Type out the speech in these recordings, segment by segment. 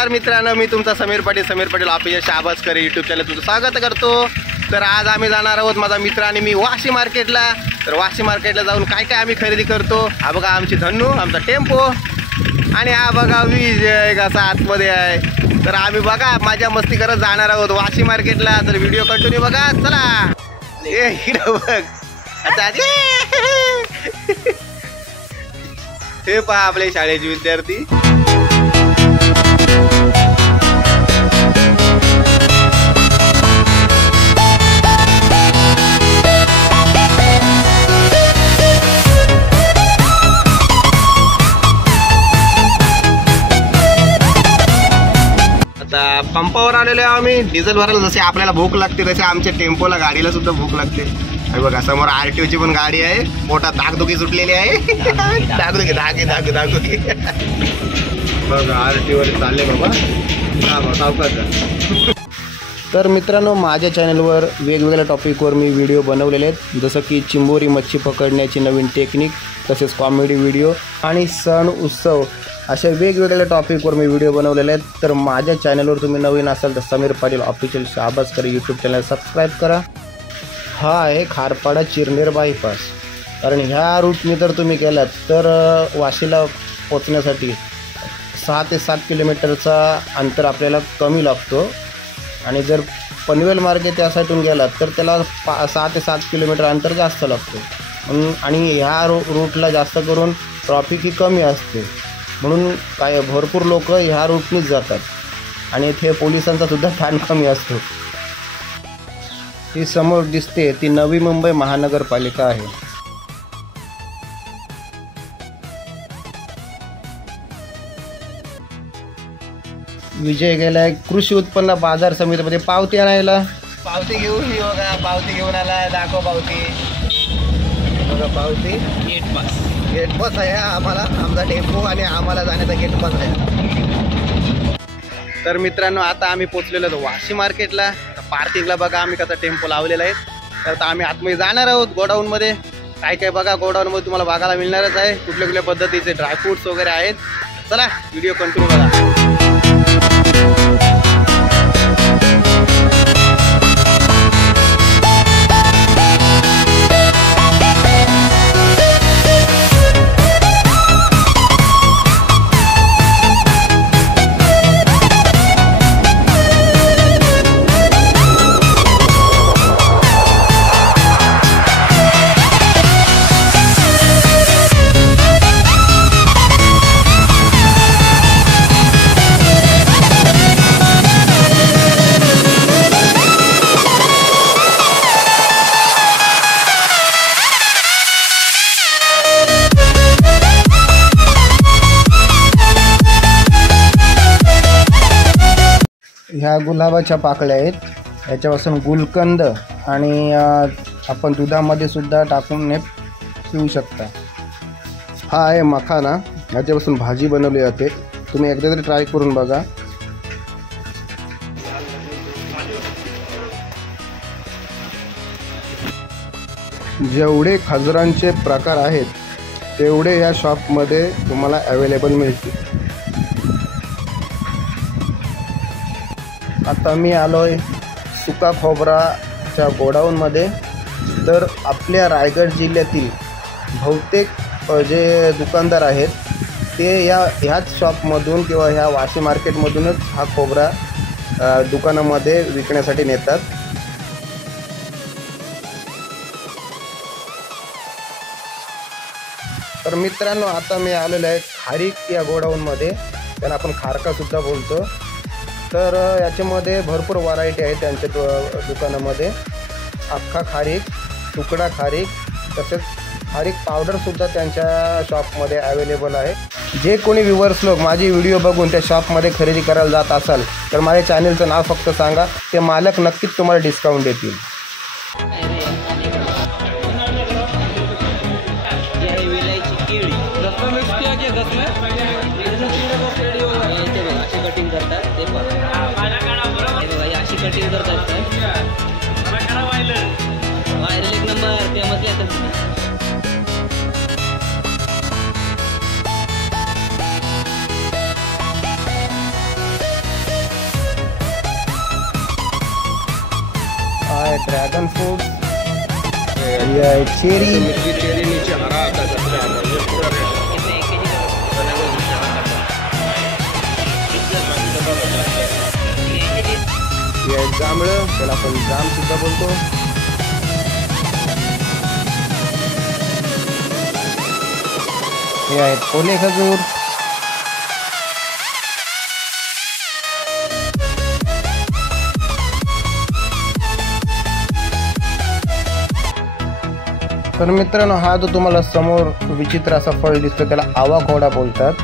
नमस्कार मित्रांनो, मी तुमचा Sameer Patil official Shabaskar YouTube channel तुमचं स्वागत करतो। तर आज आम्ही जाणार आहोत, माझा मित्र आणि मी, वाशी मार्केटला। तर वाशी मार्केटला जाऊन काय काय आम्ही खरेदी करतो, हा बघा आमची धन्नू, आमचा टेम्पो, आणि हा बघा विजय कसा आतमध्ये आहे। तर आम्ही बघा मजा मस्ती करत जाणार आहोत वाशी मार्केटला। तर व्हिडिओ कंटिन्यू बघा, चला। इकडे बघ, आता हे पहा आपले शाळेचे विद्यार्थी। आता पंपावर आलेलो आहे आम्ही डिझेल भरायला। जसे आपल्याला भूक लागते तसे आमच्या टेम्पोला, गाडीला सुद्धा भूक लागते। हे बघा समोर आरटीओची पण गाडी आहे, पोटात धाकधुकी सुटलेली आहे। धाकधुकी बघा आरटीओ चालले बाबा, सावकाश। तर मित्रांनो, माझ्या चॅनलवर वेगवेगळ्या टॉपिकवर मी व्हिडिओ बनवलेले आहेत, जसं की चिंबोरी मच्छी पकडण्याची नवीन टेक्निक, तसेच कॉमेडी व्हिडिओ आणि सण उत्सव, अशा वेगवेगळ्या टॉपिकवर मी व्हिडिओ बनवलेले आहेत। तर माझ्या चॅनलवर तुम्ही नवीन असाल तर Sameer Patil official Shabaskar YouTube channel subscribe करा। हा आहे खारपाडा चिरनेर बायपास। कारण ह्या रूटने जर तुम्ही गेलात तर वाशीला पोचण्यासाठी 6 ते 7 किलोमीटरचा अंतर आपल्याला कमी लागतो, आणि जर पनवेल मार्गे त्या साईडून गेलात तर त्याला 6 ते 7 किलोमीटर अंतर जास्त लागतो। आणि ह्या रूटला जास्त करून ट्रॉफिक ही कमी असते, म्हणून काय भरपूर लोक ह्या रूटनीच जातात, आणि इथे पोलिसांचा सुद्धा ताण कमी असतो। ती समोर दिसते ती नवी मुंबई महानगरपालिका आहे। विजय गेलाय कृषी उत्पन्न बाजार समितीमध्ये पावती आणायला। पावती घेऊन बघा, पावती घेऊन आला, दाखव पावती बघा, पावती गेट पास आहे आम्हाला, आमचा टेम्पो आणि आम्हाला जाण्याचा गेट पास आहे। तर मित्रांनो, आता आम्ही पोचलेलो आहोत वाशी मार्केटला। पार्किंगला बघा आम्ही कसा टेम्पो लावलेला आहे। तर आता आम्ही आतमध्ये जाणार आहोत गोडाऊनमध्ये। काय काय बघा गोडाऊनमध्ये तुम्हाला बघायला मिळणारच आहे, कुठल्या कुठल्या पद्धतीचे ड्रायफ्रूट्स वगैरे आहेत। चला व्हिडिओ कंटिन्यू बघा। ह्या गुलाबाच्या पाकळ्या आहेत, याच्यापासून गुलकंद, आणि आपण दुधामध्ये सुद्धा टाकून पिऊ शकता। हा आहे मखाना, याच्यापासून भाजी बनवली जाते, तुम्ही एकदा तरी ट्राय करून बघा। जेवढे खजरांचे प्रकार आहेत तेवढे या शॉपमध्ये तुम्हाला अवेलेबल मिळतील। आता मी आलोय सुका खोबराच्या गोडाऊनमध्ये। तर आपल्या रायगड जिल्ह्यातील बहुतेक जे दुकानदार आहेत ते ह्याच शॉपमधून किंवा ह्या वाशी मार्केटमधूनच हा खोबरा दुकानामध्ये विकण्यासाठी नेतात। तर मित्रांनो, आता मी आलेलो आहे खारीक या गोडाऊनमध्ये, त्यांना आपण खारकासुद्धा बोलतो। तर याच्यामध्ये भरपूर व्हरायटी आहे त्यांच्या दुकानामध्ये। अख्खा खारीक, तुकडा खारीक, तसेच खारीक पावडरसुद्धा त्यांच्या शॉपमध्ये अवेलेबल आहे। जे कोणी व्ह्यूअर्स लोक माझे व्हिडिओ बघून त्या शॉपमध्ये खरेदी करायला जात असाल तर माझ्या चॅनलचं नाव फक्त सांगा, ते मालक नक्कीच तुम्हाला डिस्काउंट देतील। कटिंग करतात व्हायरल एक नंबर फेमस आहे। ड्रैगन फ्रूट, ये है चेरी, चेरी नीचे हरा आता है सबसे आता है, ये पूरा रेड कितने 1 kg ये आहे जांभळं, त्याला आपण जाम सुद्धा बोलतो. हे आहेत ओले खजूर, तर मित्रांनो, हा जो तुम्हाला समोर विचित्र असा फळ दिसतो त्याला आवाकोडा बोलतात.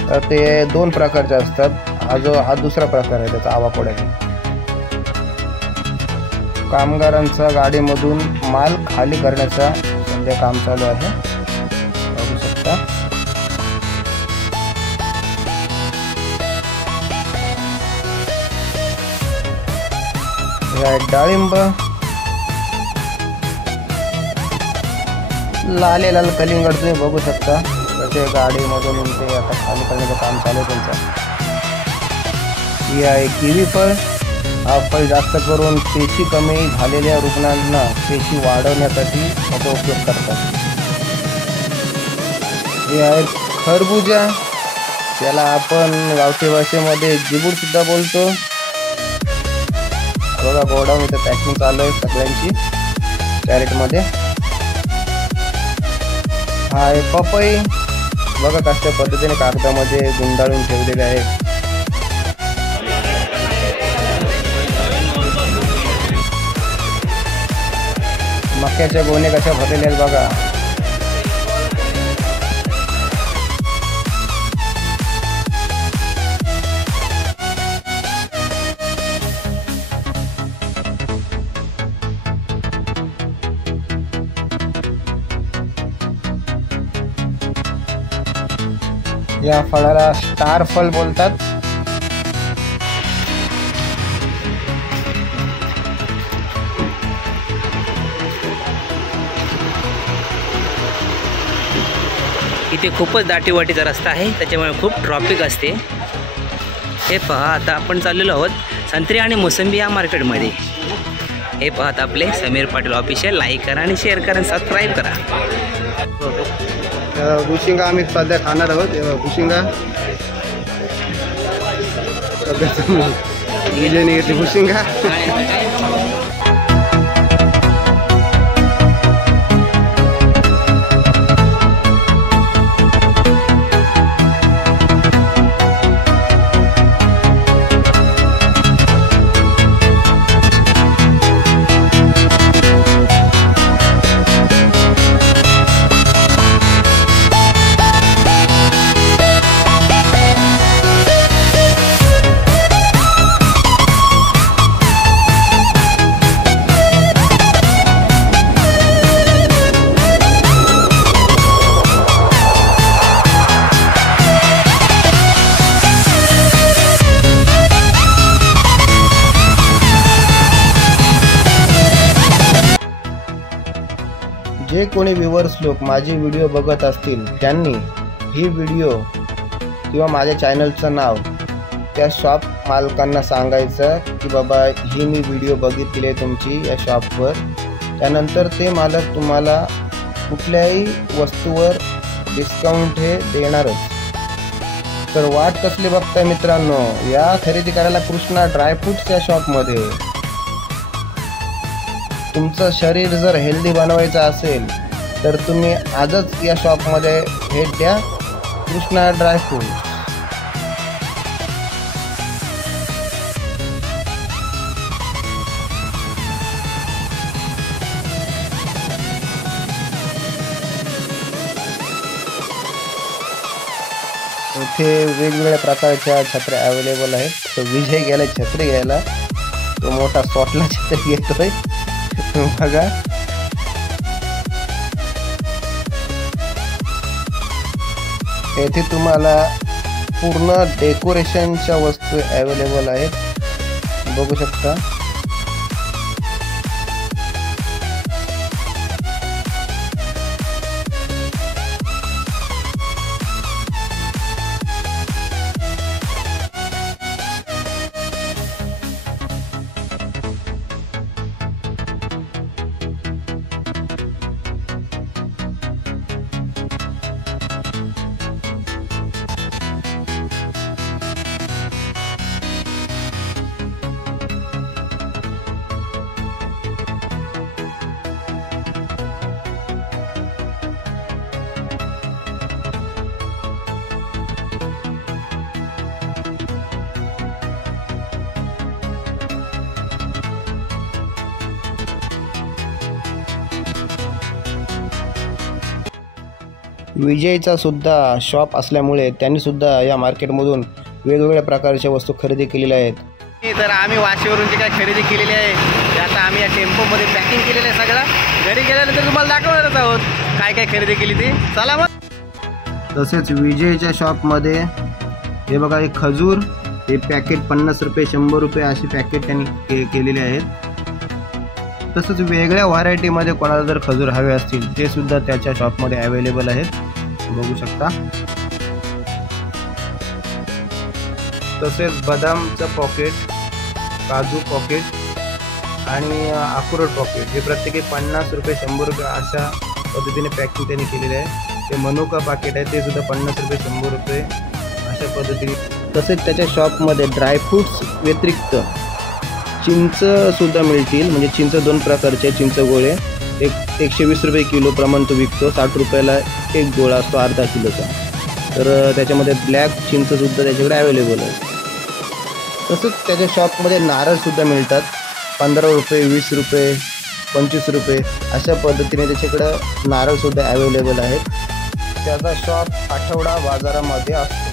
तर ते 2 प्रकारचे असतात. हा दुसरा प्रकार आहे त्याचा आवाकोड्याचा. कामगारांचा गाडीमधून माल खाली करण्याचा सध्या काम चालू आहे, बघू शकता. हे आहे डाळिंब, लाल कलिंगड तुम्ही बघू शकता कसे गाडीमधून ते आता खाली करण्याचं काम चालू आहे त्यांचं. ही आहे किवी फळ. हा फळ जास्त करून पेशी कमी झालेल्या रुग्णांना पेशी वाढवण्यासाठी याचा उपयोग करतात. हे आहे खरबुजा, त्याला आपण गावठी भाषेमध्ये जिबूड सुद्धा बोलतो. बघा गोडाऊन इथं पॅकिंग चालू आहे सगळ्यांची कॅरेटमध्ये. हा आहे पपई, बघा कशा पद्धतीने कागदामध्ये गुंडाळून ठेवलेले आहे. मक्याच्या गोणे कशा भरलेल्या आहेत बघा. या फळाला स्टार फळ बोलतात. इथे खूपच दाटीवाटीचा रस्ता आहे, त्याच्यामुळे खूप ट्रॉफिक असते. हे पहा, आता आपण चाललेलो आहोत संत्री आणि मोसंबी या मार्केटमध्ये. हे पाहत आपले समीर पाटील ऑफिशियल. लाईक करा आणि शेअर करा आणि सबस्क्राईब करा. भुशिंगा आम्ही सध्या खाणार आहोत. भुशिंगा विजयने घेतली भुशिंगा. जे कोणी व्ह्यूअर्स लोक माझे व्हिडिओ बघत असतील त्यांनी ही व्हिडिओ किंवा माझ्या चॅनलचं नाव त्या शॉप मालकांना सांगायचं की बाबा ही मी व्हिडिओ बघितली आहे तुमची या शॉपवर. त्यानंतर ते मालक तुम्हाला कुठल्याही वस्तूवर डिस्काउंट हे देणारच. तर वाट कसली बघताय मित्रांनो, या खरेदी करायला कृष्णा ड्रायफ्रूट्सच्या शॉपमध्ये. तुमचं शरीर जर हेल्दी बनवायचं असेल तर तुम्ही आजच या शॉपमध्ये भेट द्या, कृष्णा ड्रायफ्रूट. इथे वेगवेगळ्या प्रकारच्या छत्र्या अवेलेबल आहेत. तो विजय गेला छत्री घ्यायला, तो मोठा सॉटला छत्री घेतोय बघा. येथे तुम्हाला पूर्ण डेकोरेशनच्या वस्तू अवेलेबल आहेत, बघू शकता. विजयचा सुद्धा शॉप असल्यामुळे त्यांनीसुद्धा या मार्केटमधून वेगवेगळ्या प्रकारच्या वस्तू खरेदी केलेल्या आहेत. तर आम्ही वाशीवरून जी काय खरेदी केलेली आहे ते आता आम्ही या टेम्पोमध्ये पॅकिंग केलेलं आहे सगळं. घरी गेल्यानंतर तुम्हाला दाखवणारच आहोत काय काय खरेदी केली ती. चला मग. तसेच विजयच्या शॉपमध्ये हे बघा, हे खजूर, हे पॅकेट 50 रुपये 100 रुपये असे पॅकेट त्यांनी केलेले आहेत. तसंच वेगळ्या व्हरायटीमध्ये कोणाला जर खजूर हवे असतील ते सुद्धा त्याच्या शॉपमध्ये अवेलेबल आहेत, बघू शकता. तसेच बदामचं पॉकेट, काजू पॉकेट आणि अक्रोड पॉकेट हे प्रत्येकी 50 रुपये 100 रुपये अशा पद्धतीने पॅकिंग त्यांनी केलेले आहे. ते मनुका पाकिट आहे ते सुद्धा 50 रुपये 100 रुपये अशा पद्धतीने. तसेच त्याच्या शॉपमध्ये ड्रायफ्रूट्स व्यतिरिक्त चिंचसुद्धा मिळतील. म्हणजे चिंच 2 प्रकारचे चिंच गोळे, 120 रुपये किलो प्रमाण तो विकतो. 60 रुपयाला एक गोळा असतो अर्धा किलोचा. तर त्याच्यामध्ये ब्लॅक चिंचसुद्धा त्याच्याकडे अवेलेबल आहे. तसंच त्याच्या शॉपमध्ये नारळसुद्धा मिळतात. 15 रुपये 20 रुपये 25 रुपये अशा पद्धतीने त्याच्याकडं नारळसुद्धा अवेलेबल आहेत. त्याचा शॉप आठवडा बाजारामध्ये असतो.